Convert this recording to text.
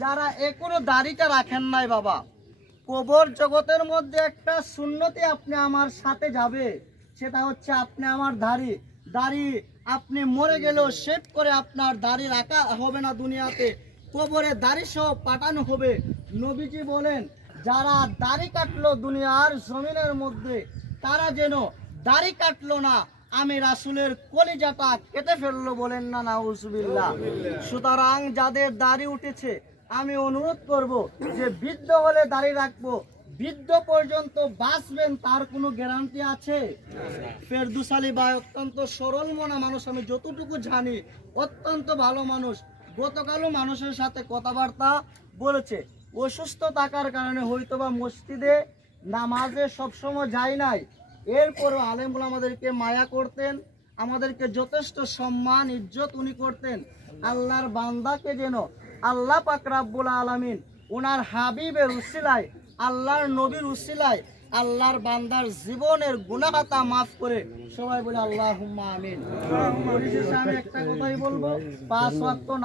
যারা এখনো দাড়িটা রাখেন নাই বাবা, কবর জগতের মধ্যে একটা সুন্নতি আপনি আমার সাথে যাবে, সেটা হচ্ছে আপনি আমার দাড়ি আপনি মরে গেলেও শেভ করে আপনার দাড়ি রাখা হবে না দুনিয়াতে, কবরে দাড়ি সহ পাঠানো হবে। নবীজি বলেন যারা দাড়ি কাটলো দুনিয়ার জমিনের মধ্যে, তারা যেন দাড়ি কাটলো না, আমি রাসূলের কলিজাটা কেটে ফেললো, বলেন না নাউজুবিল্লাহ। সুতরাং যাদের দাড়ি উঠেছে আমি অনুরোধ করব যে বৃদ্ধ হলে দাড়ি রাখবো, বৃদ্ধ পর্যন্ত বাঁচবেন তার কোনো গ্যারান্টি আছে? ফেরদৌস আলী ভাই অত্যন্ত সরল মনা মানুষ, আমি যতটুকু জানি অত্যন্ত ভালো মানুষ। গতকালও মানুষের সাথে কথাবার্তা বলেছে, অসুস্থ থাকার কারণে হয়তোবা মসজিদে নামাজে সবসময় যায় নাই, এরপরও আলেমুল আমাদেরকে মায়া করতেন, আমাদেরকে যথেষ্ট সম্মান ইজ্জত উনি করতেন। আল্লাহর বান্দাকে যেন আল্লাহ পাক রাব্বুল আলামিন ওনার হাবিবের উসিলায়, আল্লাহর নবীর উসিলায় আল্লাহর বান্দার জীবনের গুনাহ খাতা মাফ করে, সবাই বলে আল্লাহুম্মা আমিন। পরিশেষে আমি একটা কথাই বলবো, 5 ওয়াক্ত